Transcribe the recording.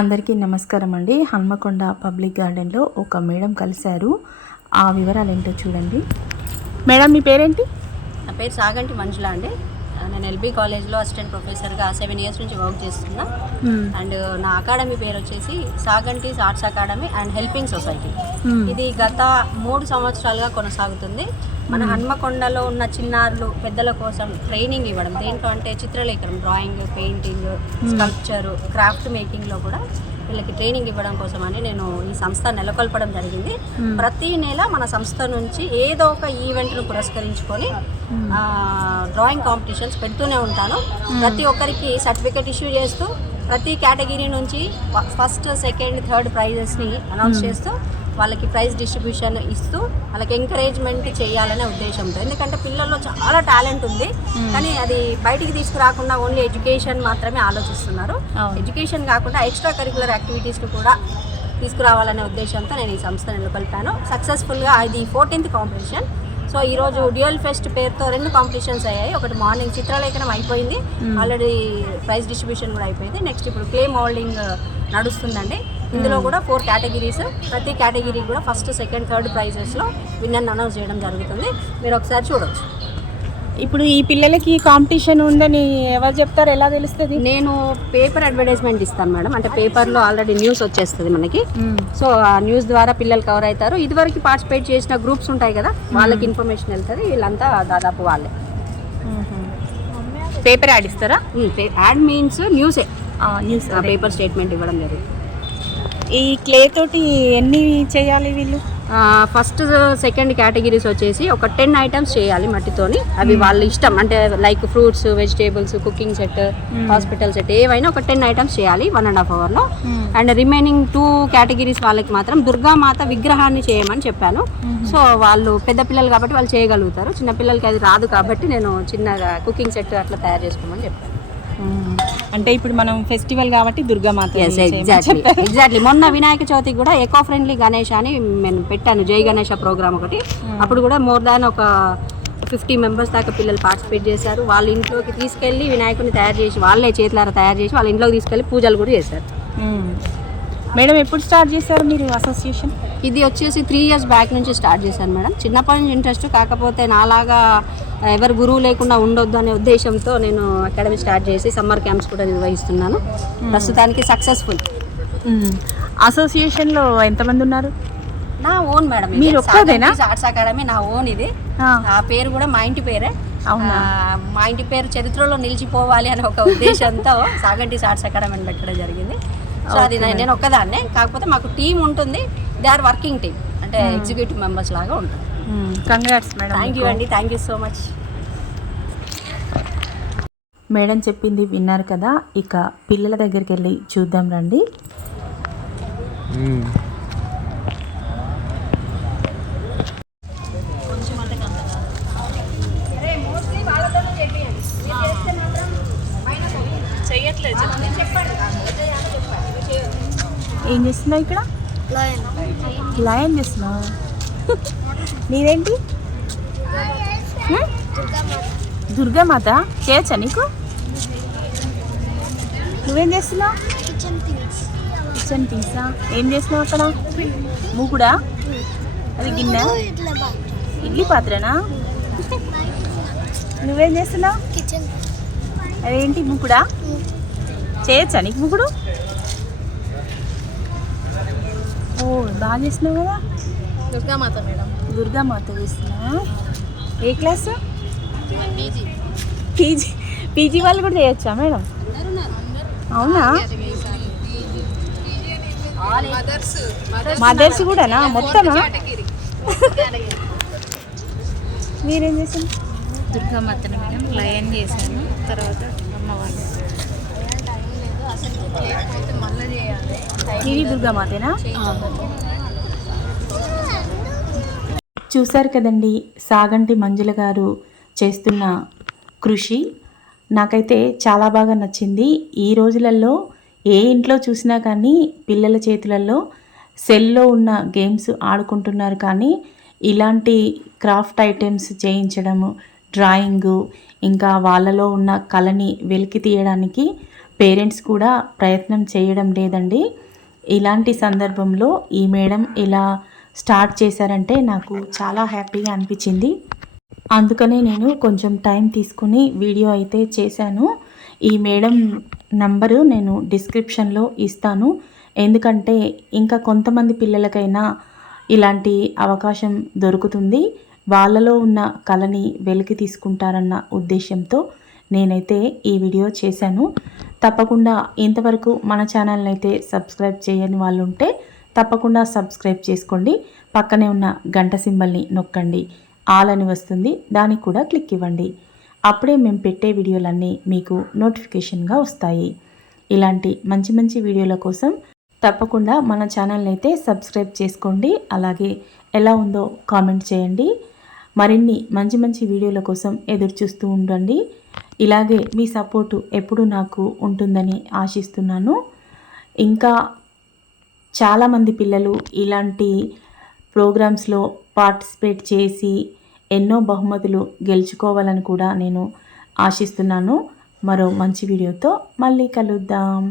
అందరికీ నమస్కారం అండి. హన్మకొండ పబ్లిక్ గార్డెన్లో ఒక మేడం కలిశారు. ఆ వివరాలు ఏంటో చూడండి. మేడం మీ పేరేంటి? నా పేరు సాగంటి మంజుల అండి. నేను ఎల్బీ కాలేజ్లో అసిస్టెంట్ ప్రొఫెసర్గా 7 years నుంచి వర్క్ చేస్తున్నా. అండ్ నా అకాడమీ పేరు వచ్చేసి సాగంటీస్ arts academy and helping society. ఇది గత 3 సంవత్సరాలుగా కొనసాగుతుంది. మన హన్మకొండలో ఉన్న చిన్నారులు పెద్దల కోసం ట్రైనింగ్ ఇవ్వడం, దేంట్లో అంటే చిత్రలేఖనం, డ్రాయింగ్, పెయింటింగ్, స్కల్ప్చర్, క్రాఫ్ట్ మేకింగ్లో కూడా వీళ్ళకి ట్రైనింగ్ ఇవ్వడం కోసం అని నేను ఈ సంస్థ నెలకొల్పడం జరిగింది. ప్రతి నెల మన సంస్థ నుంచి ఏదో ఒక ఈవెంట్ను పురస్కరించుకొని డ్రాయింగ్ కాంపిటీషన్స్ పెడుతూనే ఉంటాను. ప్రతి ఒక్కరికి సర్టిఫికేట్ ఇష్యూ చేస్తూ ప్రతి కేటగిరీ నుంచి ఫస్ట్, సెకండ్, థర్డ్ ప్రైజెస్ని అనౌన్స్ చేస్తూ వాళ్ళకి ప్రైజ్ డిస్ట్రిబ్యూషన్ ఇస్తూ వాళ్ళకి ఎంకరేజ్మెంట్ చేయాలనే ఉద్దేశంతో. ఎందుకంటే పిల్లల్లో చాలా టాలెంట్ ఉంది, కానీ అది బయటికి తీసుకురాకుండా ఓన్లీ ఎడ్యుకేషన్ మాత్రమే ఆలోచిస్తున్నారు. ఎడ్యుకేషన్ కాకుండా ఎక్స్ట్రా కరికులర్ యాక్టివిటీస్ని కూడా తీసుకురావాలనే ఉద్దేశంతో నేను ఈ సంస్థ నెలకొల్పాను. సక్సెస్ఫుల్గా ఇది 14th కాంపిటీషన్. సో ఈరోజు డ్యూయల్ ఫెస్ట్ పేరుతో 2 కాంపిటీషన్స్ అయ్యాయి. ఒకటి మార్నింగ్ చిత్రలేఖనం అయిపోయింది, ఆల్రెడీ ప్రైజ్ డిస్ట్రిబ్యూషన్ కూడా అయిపోయింది. నెక్స్ట్ ఇప్పుడు క్లే మోల్డింగ్ నడుస్తుందండి. ఇందులో కూడా 4 కేటగిరీస్, ప్రతి కేటగిరీ కూడా ఫస్ట్, సెకండ్, థర్డ్ ప్రైజెస్లో విన్నర్ని అనౌన్స్ చేయడం జరుగుతుంది. మీరు ఒకసారి చూడవచ్చు. ఇప్పుడు ఈ పిల్లలకి కాంపిటీషన్ ఉందని ఎవరు చెప్తారు, ఎలా తెలుస్తుంది? నేను పేపర్ అడ్వర్టైజ్మెంట్ ఇస్తాను మేడం. అంటే పేపర్లో ఆల్రెడీ న్యూస్ వచ్చేస్తుంది మనకి. సో ఆ న్యూస్ ద్వారా పిల్లలు కవర్ అవుతారు. ఇదివరకు పార్టిసిపేట్ చేసిన గ్రూప్స్ ఉంటాయి కదా, వాళ్ళకి ఇన్ఫర్మేషన్ వెళ్తుంది. వీళ్ళంతా దాదాపు వాళ్ళే. పేపర్ యాడ్ ఇస్తారా? యాడ్ మీన్స్ న్యూసే, న్యూస్ పేపర్ స్టేట్మెంట్ ఇవ్వడం జరుగుతుంది. ఈ క్లే తోటి ఎన్ని చేయాలి వీళ్ళు? ఫస్ట్, సెకండ్ కేటగిరీస్ వచ్చేసి ఒక 10 items చేయాలి మట్టితోని. అవి వాళ్ళ ఇష్టం, అంటే like fruits, vegetables, cooking set, hospital set, ఏవైనా ఒక 10 items చేయాలి 1.5 hourలో. అండ్ రిమైనింగ్ 2 కేటగిరీస్ వాళ్ళకి మాత్రం దుర్గామాత విగ్రహాన్ని చేయమని చెప్పాను. సో వాళ్ళు పెద్ద పిల్లలు కాబట్టి వాళ్ళు చేయగలుగుతారు, చిన్నపిల్లలకి అది రాదు కాబట్టి నేను చిన్నగా కుకింగ్ సెట్ అట్లా తయారు చేసుకోమని చెప్పాను. అంటే ఇప్పుడు మనం ఫెస్టివల్ కాబట్టి దుర్గామాత. ఎగ్జాక్ట్లీ. మొన్న వినాయక చవితికి కూడా ఎకో ఫ్రెండ్లీ గణేష్ అని నేను పెట్టాను, జై గణేష ప్రోగ్రామ్ ఒకటి. అప్పుడు కూడా మోర్ దాన్ ఒక 50 members దాకా పిల్లలు పార్టిసిపేట్ చేశారు. వాళ్ళ ఇంట్లోకి తీసుకెళ్ళి వినాయకుడిని తయారు చేసి, వాళ్ళే చేతులారా తయారు చేసి వాళ్ళ ఇంట్లోకి తీసుకెళ్ళి పూజలు కూడా చేశారు. మేడం ఎప్పుడు స్టార్ట్ చేశారు మీరు అసోసియేషన్? ఇది వచ్చేసి 3 years బ్యాక్ నుంచి స్టార్ట్ చేశాను మేడం. చిన్నప్పటి నుంచి ఇంట్రెస్ట్, కాకపోతే నాలాగా ఎవరు గురువు లేకుండా ఉండొద్దు అనే ఉద్దేశంతో నేను అకాడమీ స్టార్ట్ చేసి సమ్మర్ క్యాంప్స్ కూడా నిర్వహిస్తున్నాను. ప్రస్తుతానికి సక్సెస్ఫుల్. అసోసియేషన్లో ఎంతమంది ఉన్నారు? నా ఓన్ మేడం, మీరు ఒక్కదేనా? ఆర్ట్స్ అకాడమీ నా ఓన్. ఇది ఆ పేరు కూడా మా ఇంటి పేరే. మా ఇంటి పేరు చరిత్రలో నిలిచిపోవాలి అనే ఒక ఉద్దేశంతో సాగంటీస్ ఆర్ట్స్ అకాడమీ అని పెట్టడం జరిగింది. సో అది నేను ఒక్కదాన్నే, కాకపోతే మాకు టీం ఉంటుంది. దే ఆర్ వర్కింగ్ టీమ్, అంటే ఎగ్జిక్యూటివ్ మెంబర్స్ లాగా ఉంటారు. Congrats madam. థ్యాంక్ యూ అండి, thank you so much. Madam చెప్పింది విన్నారు కదా, ఇక పిల్లల దగ్గరికి వెళ్ళి చూద్దాం రండి. ఏం చేస్తున్నావు ఇక్కడ? లయన్ చేస్తున్నావు. నీదేంటి? దుర్గామాత చేయొచ్చా నీకు? నువ్వేం చేస్తున్నావు? కిచెన్ థింగ్సా? ఏం చేస్తున్నావు అక్కడ? మూకుడా? అది గిన్నె, ఇడ్లీ పాత్రనా? నువ్వేం చేస్తున్నావు? అదేంటి మూకుడా? చేయొచ్చా నీకు మూకుడు? ఓ బాగా చేస్తున్నావు కదా. దుర్గామాత మేడం. దుర్గామాత చేస్తున్నావా? ఏ క్లాస్? పీజీ వాళ్ళు కూడా చేయొచ్చా మేడం? అవునా? మదర్స్ కూడానా మొత్తమా? మీరేం చేశారు? దుర్గామాతని మేడం లయన్ చేశాను, తర్వాత అమ్మవారు. ఇది దుర్గామాతేనా? చూశారు కదండి సాగంటి మంజుల గారు చేస్తున్న కృషి. నాకైతే చాలా బాగా నచ్చింది. ఈ రోజులలో ఏ ఇంట్లో చూసినా కానీ పిల్లల చేతులలో సెల్లో ఉన్న గేమ్స్ ఆడుకుంటున్నారు, కానీ ఇలాంటి క్రాఫ్ట్ ఐటమ్స్ చేయించడము, డ్రాయింగు ఇంకా వాళ్ళలో ఉన్న కళని వెలికి తీయడానికి పేరెంట్స్ కూడా ప్రయత్నం చేయడం లేదండి. ఇలాంటి సందర్భంలో ఈ మేడం ఇలా స్టార్ట్ చేశారంటే నాకు చాలా హ్యాపీగా అనిపించింది. అందుకనే నేను కొంచెం టైం తీసుకుని వీడియో అయితే చేశాను. ఈ మేడం నంబరు నేను డిస్క్రిప్షన్లో ఇస్తాను. ఎందుకంటే ఇంకా కొంతమంది పిల్లలకైనా ఇలాంటి అవకాశం దొరుకుతుంది, వాళ్ళలో ఉన్న కళని వెలికి తీసుకుంటారన్న ఉద్దేశంతో నేనైతే ఈ వీడియో చేశాను. తప్పకుండా ఇంతవరకు మన ఛానల్ని అయితే సబ్స్క్రైబ్ చేయని వాళ్ళు ఉంటే తప్పకుండా సబ్స్క్రైబ్ చేసుకోండి. పక్కనే ఉన్న గంట సింబల్ని నొక్కండి, ఆల్ అని వస్తుంది, దానికి కూడా క్లిక్ ఇవ్వండి. అప్పుడే మేము పెట్టే వీడియోలన్నీ మీకు నోటిఫికేషన్గా వస్తాయి. ఇలాంటి మంచి మంచి వీడియోల కోసం తప్పకుండా మన ఛానల్ని అయితే సబ్స్క్రైబ్ చేసుకోండి. అలాగే ఎలా ఉందో కామెంట్ చేయండి. మరిన్ని మంచి మంచి వీడియోల కోసం ఎదురు చూస్తూ ఉండండి. ఇలాగే మీ సపోర్టు ఎప్పుడు నాకు ఉంటుందని ఆశిస్తున్నాను. ఇంకా చాలామంది పిల్లలు ఇలాంటి ప్రోగ్రామ్స్లో పార్టిసిపేట్ చేసి ఎన్నో బహుమతులు గెలుచుకోవాలని కూడా నేను ఆశిస్తున్నాను. మరో మంచి వీడియోతో మళ్ళీ కలుద్దాం.